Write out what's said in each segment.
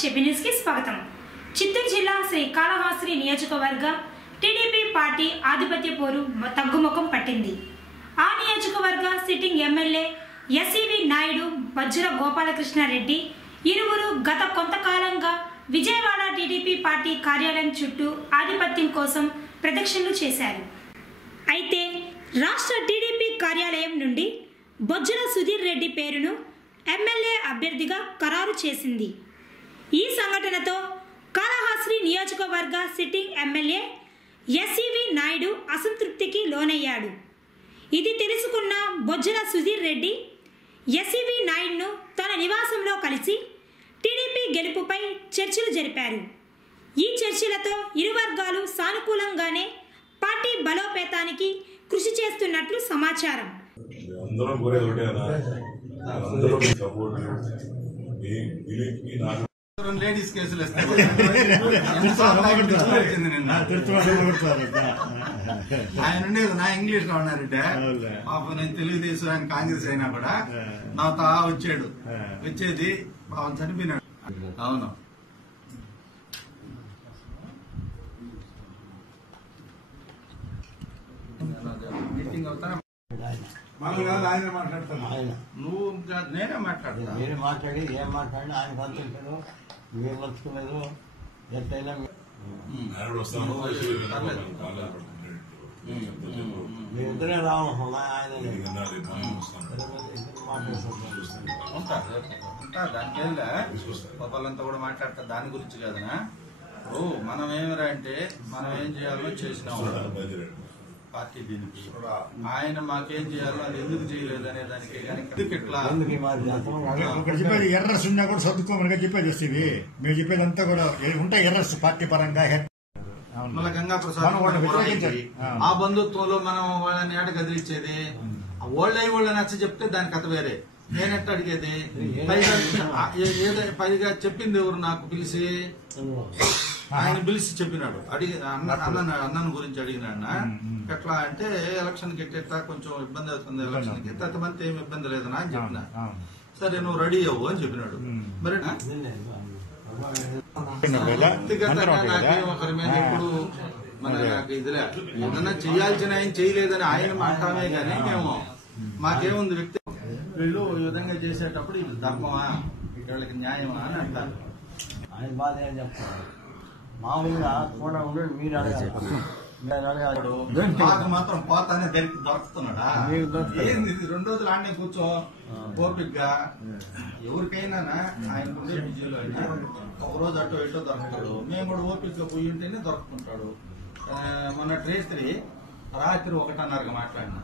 చెప్పి కి స్వాగతం. చిత్తూరు జిల్లా శ్రీ కాళహాస్త్రి నియోజకవర్గ టీడీపీ పార్టీ ఆధిపత్య పోరు తగ్గుముఖం పట్టింది. ఆ నియోజకవర్గ సిట్టింగ్ ఎమ్మెల్యే ఎస్ఈవి నాయుడు వజ్ర గోపాలకృష్ణారెడ్డి ఇరువురు గత కొంతకాలంగా విజయవాడ టీడీపీ పార్టీ కార్యాలయం చుట్టూ ఆధిపత్యం కోసం ప్రదక్షిణలు చేశారు. అయితే రాష్ట్ర టీడీపీ కార్యాలయం నుండి బొజ్జల సుధీర్ రెడ్డి పేరును ఎమ్మెల్యే అభ్యర్థిగా ఖరారు చేసింది. ఈ సంఘటనతో కాళహాస్త్రి నియోజకవర్గ సిట్టింగ్ ఎమ్మెల్యే ఎస్సివి నాయుడు అసంతృప్తికి లోనయ్యాడు. ఇది తెలుసుకున్న బొజ్జల సుధీర్ రెడ్డి ఎస్సివి నాయుడును తన నివాసంలో కలిసి టీడీపీ గెలుపుపై చర్చలు జరిపారు. ఈ చర్చలతో ఇరు వర్గాలు సానుకూలంగానే పార్టీ బలోపేతానికి కృషి చేస్తున్నట్లు సమాచారం. అందరం లేడీస్ కేసులు ఆయన ఉండేది నా ఇంగ్లీష్లో ఉన్నారంటే. పాపం నేను తెలుగుదేశం ఆయన కాంగ్రెస్ అయినా కూడా నాతో ఆ వచ్చాడు. వచ్చేది పాపం చనిపోయినాడు. అవును. మీటింగ్ అవుతానే మనం కాదు ఆయన మాట్లాడతాను ఆయన. నువ్వు కాదు, నేనే మాట్లాడతా. మీరు మాట్లాడి ఏం మాట్లాడి ఆయన పంపించలేదు మీరు పంచుకోలేదు ఎంతైనా మీ- ఆయన కూడా వస్తాను పర్లేదు. మీ ఇద్దరే రావాలనుకున్నా ఆయన. ఉంటారు పాపాలంతా కూడా మాట్లాడతారు. దాని గురించి కాదనా? ఓ మనం ఏమిరా అంటే మనం ఏం చేయాలో చేసినాము పార్టీ దీనికి ఆయన మాకేం చేయాలో అది ఎందుకు చేయలేదు అనే దానికి కానీ ఎందుకు ఇట్లా ఎర్రర్స్ ఉన్నా కూడా సర్దుకోమనిగా చెప్పేది వస్తుంది మేము చెప్పేది అంతా కూడా ఏ- ఉంటాయి ఎర్రర్స్ పార్టీ పరంగా. మళ్ళీ గంగా ప్రసాద్ వాళ్ళని. ఆ. బంధుత్వంలో మనం వాళ్ళని ఏట కదిలిచ్చేది. వాళ్ళై వాళ్ళ నచ్చ చెప్తే దాని కథ వేరే. నేనెట్ట అడిగేది? పైగా పైగా చెప్పింది ఎవరు నాకు పిలిచి? ఆయన పిలిచి చెప్పినాడు. అడిగి అన్న అన్న అన్నను గురించి అడిగినాడు ఎట్లా అంటే ఎలక్షన్కి ఎట్టేట కొంచెం ఇబ్బంది అవుతుంది ఎలక్షన్కి తతమంది ఏం ఇబ్బంది లేదనా అని చెప్పిన. సరే నువ్వు రెడీ అవ్వు అని చెప్పినాడు. మరి వ్యక్తిగతంగా? నాకేం ఒకరి మీద ఎప్పుడు? మన నాకు ఇదిలే. ఏదన్నా చేయాల్సిన ఆయన చేయలేదని ఆయన మాట్లాడే కానీ మేము. మాకేముంది వ్యక్తి? వీళ్ళు ఈ విధంగా చేసేటప్పుడు ఇది ధర్మమా? వీళ్ళకి న్యాయమా అని అంటారు. ఆయన బాధ ఏం చెప్తారు మామూలుగా కూడా ఉండి మీరు అడగాలి. మాకు మాత్రం పోతానే దొరికి దొరుకుతున్నాడా. ఏంది ఇది? రెండు రోజులు ఆడనే కూర్చో. ఓపిక్గా ఎవరికైనా ఆయన ఉండే బిజీలో అయినా ఒక రోజు అటు ఇటు దొరుకుతాడు. మేము కూడా ఓపిక్గా పోయి ఉంటేనే దొరుకుతుంటాడు. మొన్న ట్రేస్త్రి రాత్రి ఒకటన్నరకు మాట్లాడినా.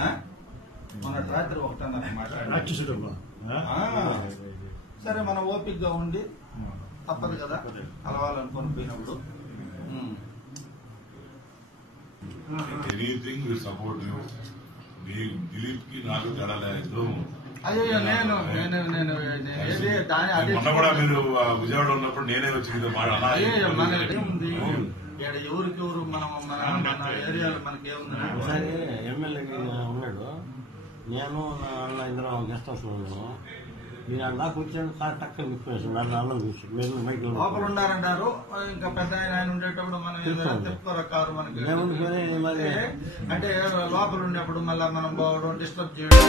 ఆ? మొన్న రాత్రి ఒకటన్నరకు మాట్లాడినా. సరే మనం ఓపిక్గా ఉండి తప్పదు కదా. కలవాలనుకొని పోయినప్పుడు. ఎనీథింగ్ విల్ సపోర్ట్ యూ నాకు తేడా లేదు. అయ్యో నేను నేను నేను నేను ఏది దాని అదే మొన్న కూడా మీరు ఆ, విజయవాడ ఉన్నప్పుడు నేనే వచ్చి మీతో మాట్లాడా అయ్యో మన ఏముంది? ఇక్కడ ఎవరికి ఎవరు మనం మన మన ఏరియాలో మనకి ఏముంది? ఒకసారి ఎమ్మెల్యే ఉన్నాడు. నేను నా అన్న ఇద్దరం గెస్ట్ హౌస్లో ఉన్నాను. మీరు అలా కూర్చొని సార్ టక్క విప్పేసి నన్ను అన్నం చూసి మీరు మైక్ లోపల ఉన్నారంటారు ఇంకా పెద్ద ఆయన ఆయన ఉండేటప్పుడు మనం. తిప్పుకోరా కారు మనకి? అంటే లోపల ఉండేప్పుడు మళ్ళీ మనం పోవడం డిస్టర్బ్ చేయడం.